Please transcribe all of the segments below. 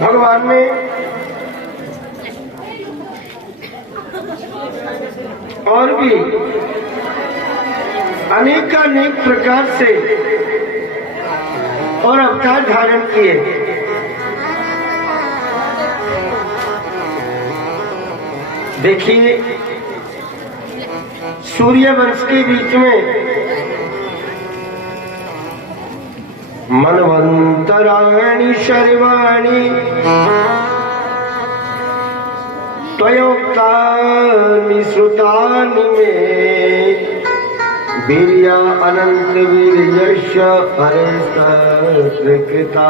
भगवान ने और भी अनेकानेक प्रकार से और अवतार धारण किए। देखिए, सूर्य वंश के बीच में मनवंतराणि शर्वाणि त्वयोक्तानि श्रुतानि मे वीर्या अनंत वीर्यस्य हरेस्तकृता।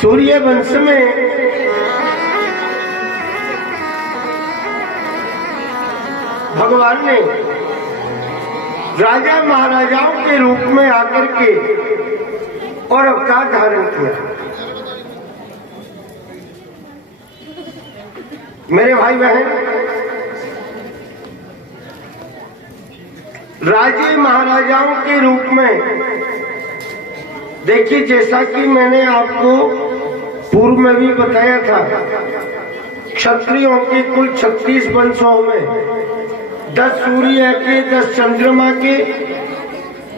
सूर्य वंश में भगवान ने राजा महाराजाओं के रूप में आकर के और अवतार धारण किया। मेरे भाई बहन, राजे महाराजाओं के रूप में देखिए, जैसा कि मैंने आपको पूर्व में भी बताया था, क्षत्रियों के कुल 36 वंशों में 10 सूर्य के, 10 चंद्रमा के,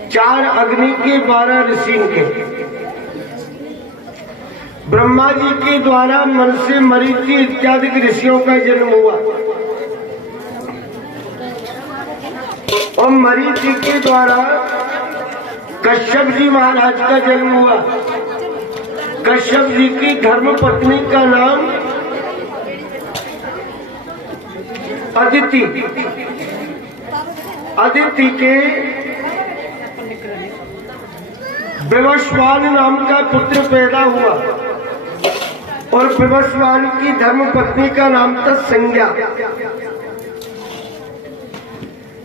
4 अग्नि के, 12 ऋषि के। ब्रह्मा जी के द्वारा मन से मरीचि इत्यादि ऋषियों का जन्म हुआ और मरीचि के द्वारा कश्यप जी महाराज का जन्म हुआ। कश्यप जी की धर्म पत्नी का नाम अदिति। अदिति के विवस्वान नाम का पुत्र पैदा हुआ और विवस्वान की धर्म पत्नी का नाम था संज्ञा।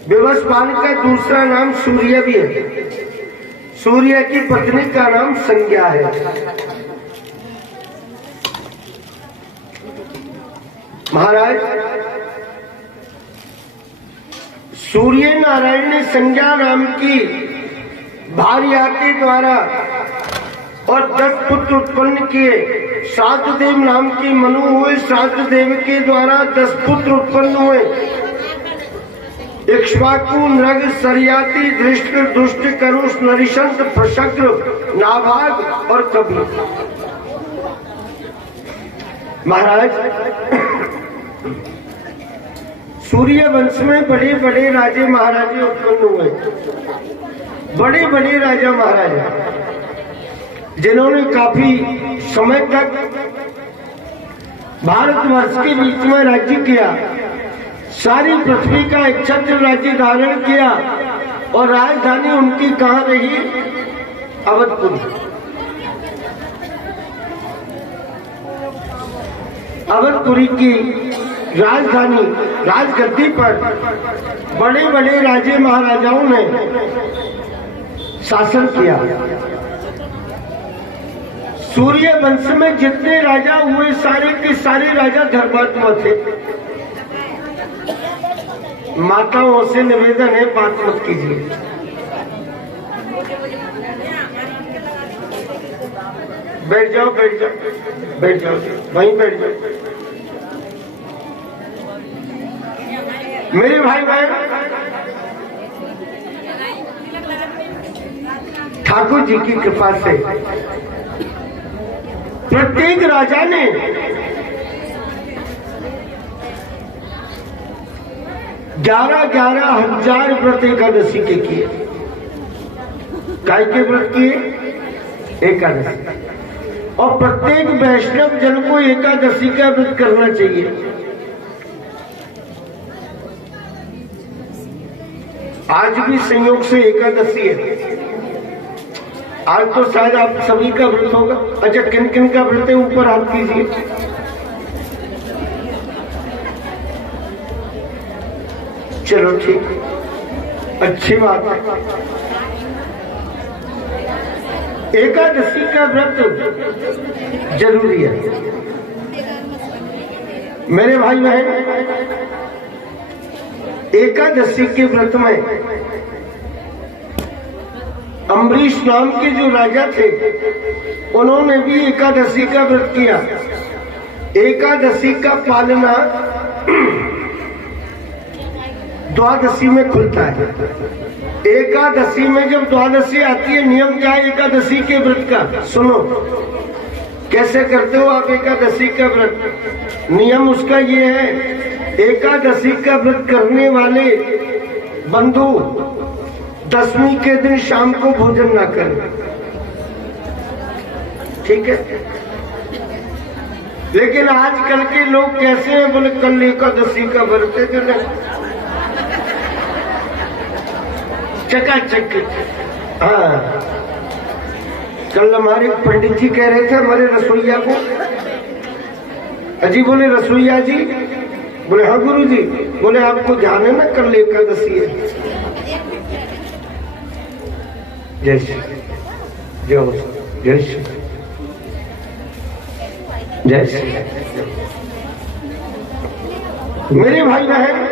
विवस्वान का दूसरा नाम सूर्य भी है। सूर्य की पत्नी का नाम संज्ञा है। महाराज, सूर्य नारायण ने संज्ञा नाम की भार्या के द्वारा और 10 पुत्र उत्पन्न किए। श्राद्धदेव नाम की मनु हुए। श्राद्धदेव के द्वारा 10 पुत्र उत्पन्न हुए। इक्ष्वाकु, नृग, सरियाती, धृष्ट, दुष्ट, करुष, नरिशंत, प्रशक्र, नाभाग और कबीर। महाराज, सूर्य वंश में बड़े बड़े राजे महाराजे उत्पन्न हुए। बड़े बड़े राजा महाराजा जिन्होंने काफी समय तक भारतवर्ष के बीच में राज्य किया, सारी पृथ्वी का एक छत्र राज्य धारण किया और राजधानी उनकी कहाँ रही? अवधपुरी। अवधपुरी की राजधानी राजगद्दी पर बड़े बड़े राजे महाराजाओं ने शासन किया। सूर्य वंश में जितने राजा हुए, सारे के सारे राजा धर्मात्मा थे। माताओं से निवेदन है, बात मत कीजिए। बैठ जाओ, बैठ जाओ, बैठ जाओ, वहीं बैठ जाओ। मेरे भाई बहन, ठाकुर जी की कृपा से प्रत्येक राजा ने 11,000 व्रत एकादशी के किए। काय के व्रत किए? एकादशी। और प्रत्येक वैष्णव जन को एकादशी का व्रत करना चाहिए। आज भी संयोग से एकादशी है। आज तो शायद आप सभी का व्रत होगा। अच्छा, किन किन का व्रत है? ऊपर हाथ कीजिए। चलो ठीक, अच्छी बात है। एकादशी का व्रत जरूरी है। मेरे भाई बहन, एकादशी के व्रत में अम्बरीश नाम के जो राजा थे उन्होंने भी एकादशी का व्रत किया। एकादशी का पालना द्वादशी में खुलता है। एकादशी में जब द्वादशी आती है, नियम क्या है एकादशी के व्रत का? सुनो, कैसे करते हो आप एकादशी का व्रत? नियम उसका ये है, एकादशी का व्रत करने वाले बंधु दशमी के दिन शाम को भोजन ना करें, ठीक है? लेकिन आजकल के लोग कैसे हैं, बोले कल एकादशी का व्रत है, जो चकाचक। हाँ, कल हमारे पंडित जी कह रहे थे हमारे रसोईया को, अजी बोले रसोईया जी, बोले हाँ गुरु जी, बोले आपको ध्यान है ना कल एकादशी है। जय श्री जय जय श्री जय श्री। मेरे भाई बहन,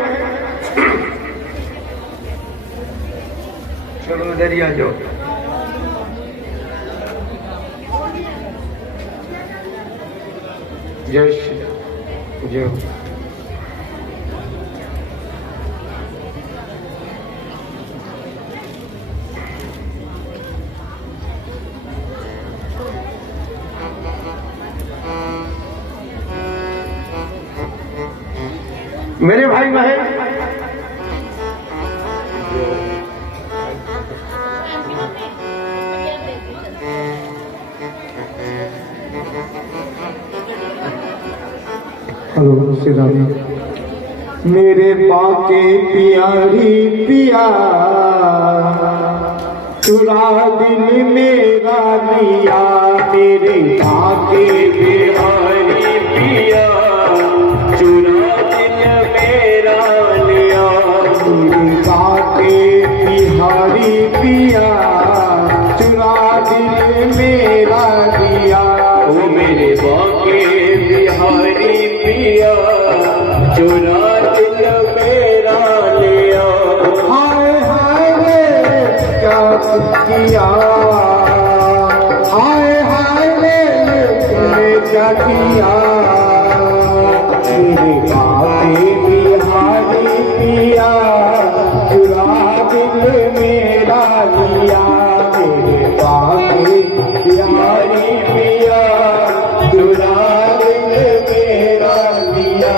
चलो इधर ही आ जाओ। जय श्री जय। मेरे भाई बहन, हेलो सीधानी। मेरे बाके प्यारी पिया, चुरा दिल मेरा लिया। मेरे बाके प्यारी पिया, चुरा दिल मेरा लिया। मेरे बाके बिहारी पिया, चुरा दिल मेरा लिया। ओ मेरे बाके बिहारी पिया, चुरा दिल मेरा लिया। हाय हाय रे क्या किया, हाय हाय रे तूने क्या किया। मेरे बाके बिहारी पिया, चुरा दिल मेरा लिया। मेरे बाके बिहारी पिया, चुरा दिल मेरा लिया।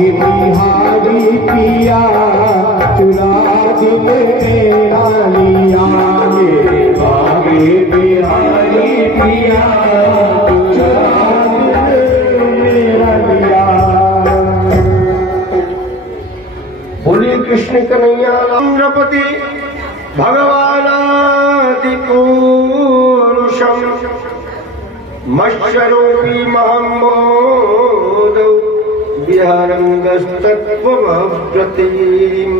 बिहारी पिया, चुरा दिल मेरा लिया। मेरे बाके बिहारी पिया, चुरा दिल मेरा लिया। बोलिए कृष्ण कन्हैया नृपति भगवानादि पुरुषम मत्सरूपी महम्मोदौ विहरंगस्तत्त्वव्रतीम्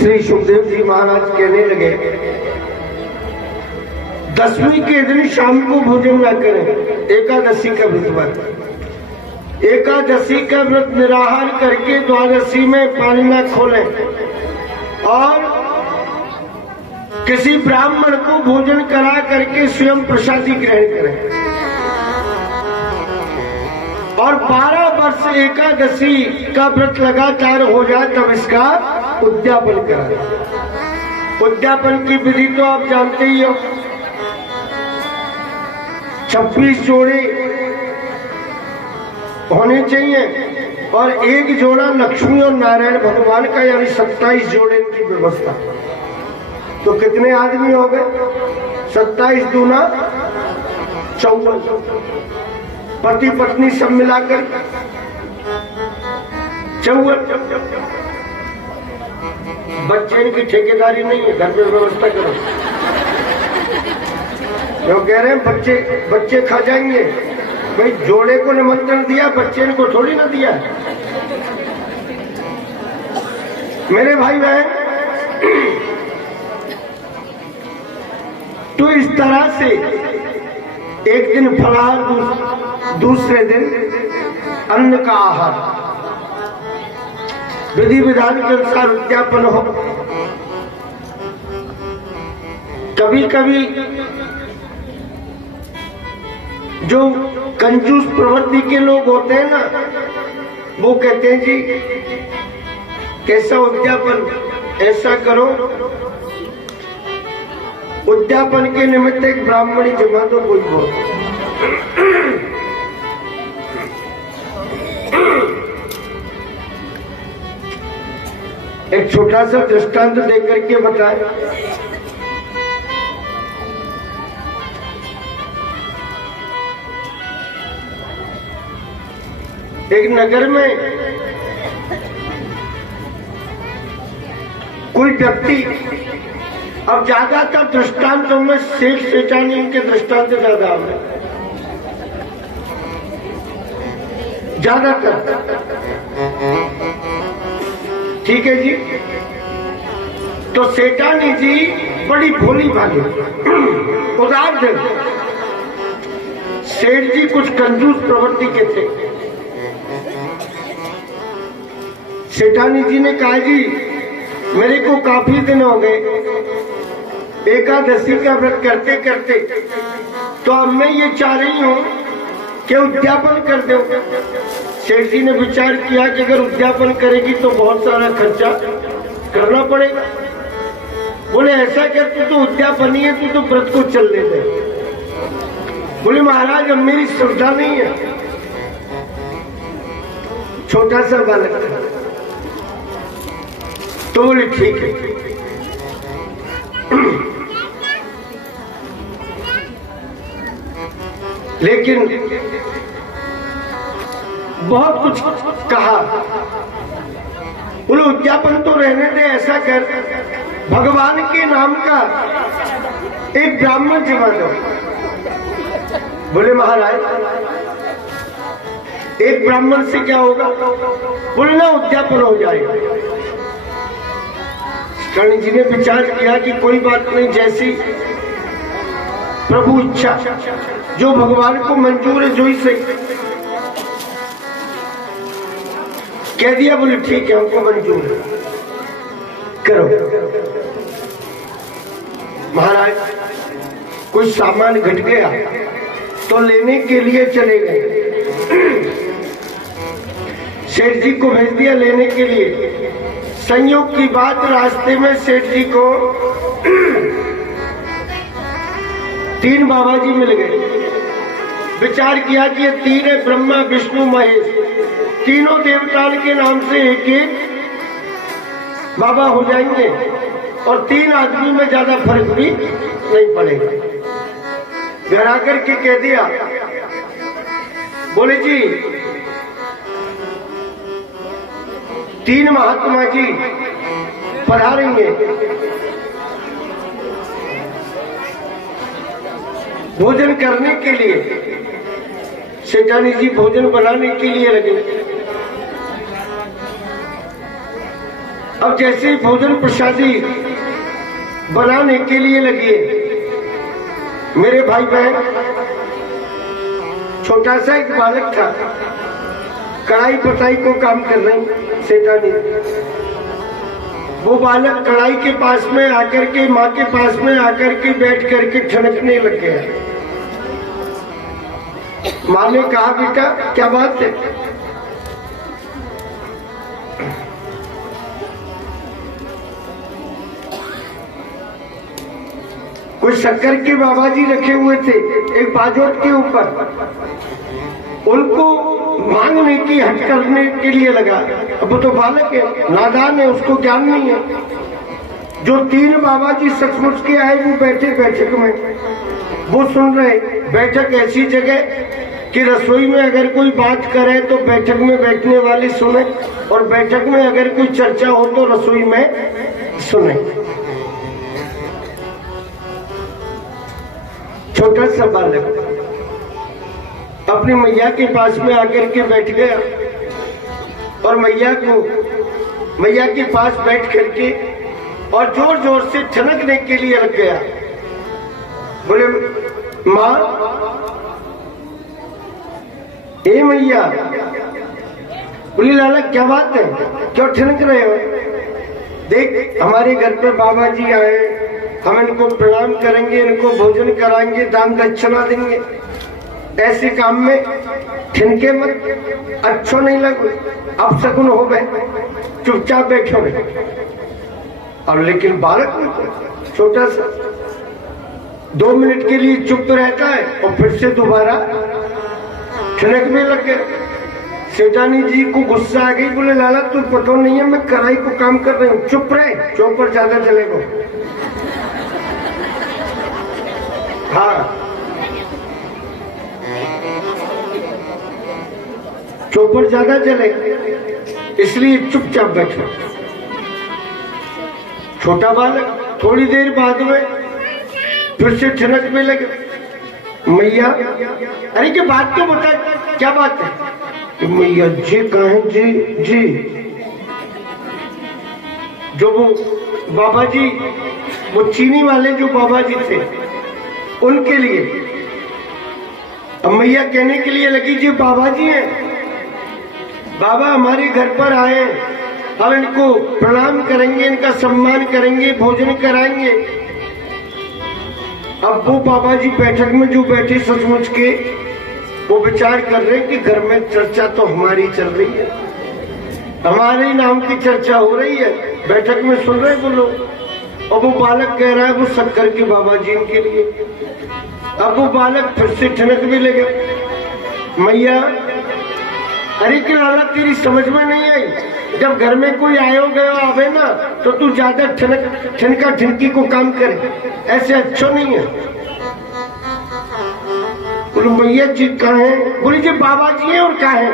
श्री सुखदेव जी महाराज कहने लगे, 10वीं के दिन शाम को भोजन न करें, एकादशी का व्रत। एकादशी का व्रत निराहार करके द्वादशी में पानी न खोलें और किसी ब्राह्मण को भोजन करा करके स्वयं प्रसादी ग्रहण करें और 12 वर्ष एकादशी का व्रत लगातार हो जाए तब इसका उद्यापन करें। उद्यापन की विधि तो आप जानते ही हो। 26 जोड़े होने चाहिए और एक जोड़ा लक्ष्मी और नारायण भगवान का, यानी 27 जोड़े की व्यवस्था। तो कितने आदमी हो गए? 27 दूना 54, पति पत्नी सब मिलाकर 54। बच्चे की ठेकेदारी नहीं है, घर में व्यवस्था करो। जो कह रहे हैं बच्चे खा जाएंगे, भाई जोड़े को निमंत्रण दिया, बच्चे को थोड़ी ना दिया। मेरे भाई बहन, तो इस तरह से एक दिन फलाहार, दूसरे दिन अन्न का आहार, विधि विधान के अनुसार उद्यापन हो। कभी कभी जो कंजूस प्रवृत्ति के लोग होते हैं ना, वो कहते हैं जी कैसा उद्यापन, ऐसा करो, उद्यापन के निमित्त एक ब्राह्मणी जमा दो, कोई हो। एक छोटा सा दृष्टांत देकर के बताए। एक नगर में कोई व्यक्ति, अब ज्यादातर दृष्टांतों में सेठ सेठानी के दृष्टांत ज्यादा है, ज्यादातर। ठीक है जी। तो सेठानी जी बड़ी भोली भाली, उदार थे। सेठ जी कुछ कंजूस प्रवृत्ति के थे। सेठानी जी ने कहा, जी मेरे को काफी दिन हो गए एकादशी का व्रत करते करते, तो अब मैं ये चाह रही हूं कि उद्यापन कर दो। सेठ जी ने विचार किया कि अगर उद्यापन करेगी तो बहुत सारा खर्चा करना पड़ेगा। बोले ऐसा कर, तू तो उद्यापन ही है, तू तो व्रत को चल ले दे। बोले महाराज अब मेरी श्रद्धा नहीं है। छोटा सा बालक था। तो बोले ठीक है। लेकिन बहुत कुछ कहा। बोले उद्यापन तो रहने दे, ऐसा कर भगवान के नाम का एक ब्राह्मण जमा दो। बोले महाराज एक ब्राह्मण से क्या होगा? बोले ना उद्यापन हो जाएगा। रानी जी ने विचार किया कि कोई बात नहीं, जैसी प्रभु इच्छा, जो भगवान को मंजूर है जो ही सही। कह दिया। बोले ठीक है, हमको मंजूर है, करो। महाराज कोई सामान घट गया तो लेने के लिए चले गए। सेठ जी को भेज दिया लेने के लिए। संयोग की बात, रास्ते में सेठ जी को 3 बाबा जी मिल गए। विचार किया कि ये 3 है, ब्रह्मा विष्णु महेश, तीनों देवताओं के नाम से एक एक बाबा हो जाएंगे और 3 आदमी में ज्यादा फर्क भी नहीं पड़ेगा। घर आकर के कह दिया। बोले जी 3 महात्मा जी पधारेंगे, भोजन करने के लिए। सेठानी जी भोजन बनाने के लिए लगे। अब जैसे ही भोजन प्रसादी बनाने के लिए लगे, मेरे भाई बहन, छोटा सा एक बालक था, कढ़ाई पटाई को काम कर रही सेठानी। वो बालक कढ़ाई के पास में आकर के, माँ के पास में आकर के बैठ करके ठनकने लग गया। माँ ने कहा, बेटा क्या बात है? कुछ शक्कर के बाबा जी रखे हुए थे एक बाजोट के ऊपर, उनको मांगने की हट करने के लिए लगा। अब वो तो बालक है, नादान है, उसको ज्ञान नहीं है। जो 3 बाबा जी सचमुच के आए वो बैठे बैठक में, वो सुन रहे। बैठक ऐसी जगह कि रसोई में अगर कोई बात करे तो बैठक में बैठने वाले सुने, और बैठक में अगर कोई चर्चा हो तो रसोई में सुने। छोटा सा बालक अपनी मैया के पास में आकर के बैठ गया, और मैया के पास बैठ करके और जोर जोर से ठनकने के लिए लग गया। बोले, माँ, ए मैया। बोली, लाला क्या बात है, क्यों ठनक रहे हो? देख, हमारे घर पे बाबा जी आए, हम इनको प्रणाम करेंगे, इनको भोजन कराएंगे, दान दक्षिणा देंगे। ऐसे काम में ठिनके मत, अच्छो नहीं लगो, अब शकुन हो गए, चुपचाप बैठो। और लेकिन बालक छोटा सा 2 मिनट के लिए चुप रहता है और फिर से दोबारा ठिनकने लग गए। सेठानी जी को गुस्सा आ गई। बोले, लाला तू पता नहीं है, मैं कढ़ाई को काम कर रही हूँ, चुप रहे, चौपर ज्यादा जलेगा। हाँ, चौपर ज्यादा जले, इसलिए चुपचाप बैठो। छोटा बालक थोड़ी देर बाद में फिर से ठनकने लगे। मैया, अरे क्या बात तो बता, क्या बात है? मैया जी कहें, जी। जो वो बाबा जी, वो चीनी वाले जो बाबा जी थे, उनके लिए। अब मैया कहने के लिए लगी, जी बाबा जी हैं, बाबा हमारे घर पर आए, हम इनको प्रणाम करेंगे, इनका सम्मान करेंगे, भोजन कराएंगे। अब वो बाबा जी बैठक में जो बैठे सचमुच के, वो विचार कर रहे कि घर में चर्चा तो हमारी चल रही है, हमारे ही नाम की चर्चा हो रही है, बैठक में सुन रहे वो लोग। और वो बालक कह रहा है वो शक्कर के बाबा जी के लिए। अब वो बालक फिर से ठनक भी लगे। मैया, अरे कि लाला तेरी समझ में नहीं आई, जब घर में कोई आयो गयो आवे ना तो तू ज्यादा ठनका ठिनकी को काम करे, ऐसे अच्छा नहीं है। बोलो, मैया जी कहाँ है? बोली, जी बाबा जी हैं, और कहाँ है?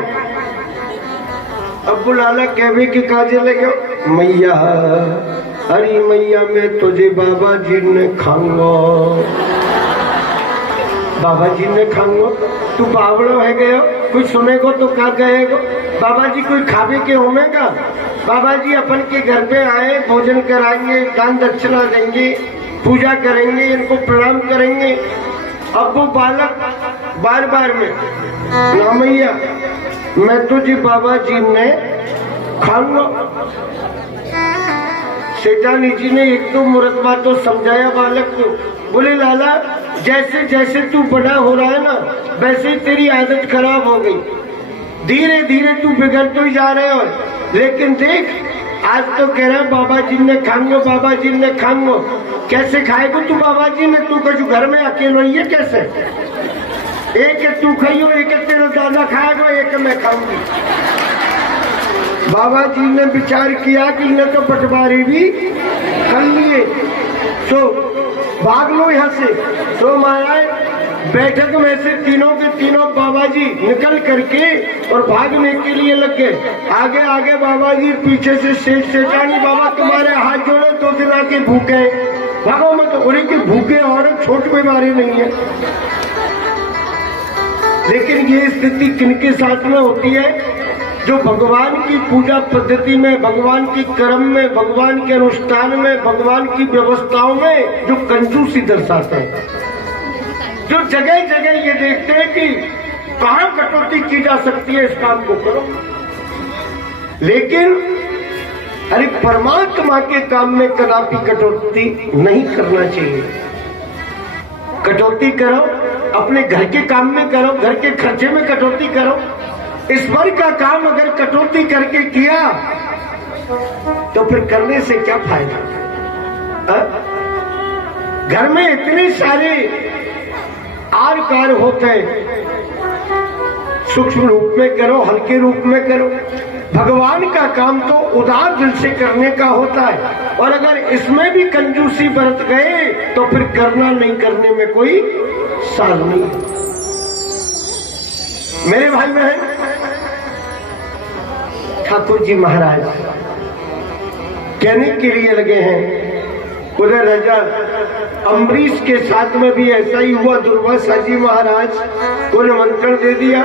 अब वो लाला कहवे के काजे लगे। मैया, अरे मैया मैं तुझे बाबा जी ने खाऊंगा, बाबा जी ने खाऊंगा। तू बावड़ो है गयो, कोई सुनेगो तो क्या कहेगो? बाबा जी कोई खावे के होमेगा? बाबा जी अपन के घर पे आए, भोजन कराएंगे, दान दक्षिणा देंगे, पूजा करेंगे, इनको प्रणाम करेंगे। अब वो बालक बार बार में, ना मैया मैं तुझे बाबा जी ने खाऊंगा। सेठानी जी ने एक तो मुरतबा तो समझाया बालक को। बोले, लाला जैसे जैसे तू बड़ा हो रहा है ना, वैसे ही तेरी आदत खराब हो गई, धीरे धीरे तू बिगड़ तो ही जा रहे हो। लेकिन देख, आज तो कह रहा है बाबा जी ने खाऊंगा, बाबा जी ने खाऊंगा। कैसे खाएगा तू बाबा जी ने? तू कछु घर में अकेला ही है कैसे? एक तू खाइयो, एक तेरा दादा खाएगा, एक मैं खाऊंगी। बाबा जी ने विचार किया कि इन्हें तो पटवारी भी कर लिए, तो भाग लो यहाँ से। तो महाराज बैठक में से तीनों के तीनों बाबा जी निकल करके और भागने के लिए लग गए। आगे आगे बाबा जी, पीछे से सेठानी बाबा तुम्हारे हाथ जोड़ो, 2 दिन आके भूखे भागो मत। बोले कि भूखे औरत छोट बीमारी नहीं है। लेकिन ये स्थिति किनके साथ में होती है? जो भगवान की पूजा पद्धति में, भगवान की कर्म में, भगवान के अनुष्ठान में, भगवान की व्यवस्थाओं में जो कंजूसी दर्शाते हैं, जो जगह जगह ये देखते हैं कि कहां कटौती की जा सकती है, इस काम को करो। लेकिन अरे परमात्मा के काम में कदापि कटौती नहीं करना चाहिए। कटौती करो अपने घर के काम में करो, घर के खर्चे में कटौती करो। ईश्वर का काम अगर कटौती करके किया तो फिर करने से क्या फायदा? घर में इतने सारे आर कार होते हैं, सूक्ष्म रूप में करो, हल्के रूप में करो। भगवान का काम तो उदार दिल से करने का होता है, और अगर इसमें भी कंजूसी बरत गए तो फिर करना नहीं करने में कोई साल नहीं। मेरे भाई बहन, ठाकुर जी महाराज कहने के लिए लगे हैं, उधर राजा अम्बरीश के साथ में भी ऐसा ही हुआ। दुर्वासा जी महाराज को निमंत्रण दे दिया।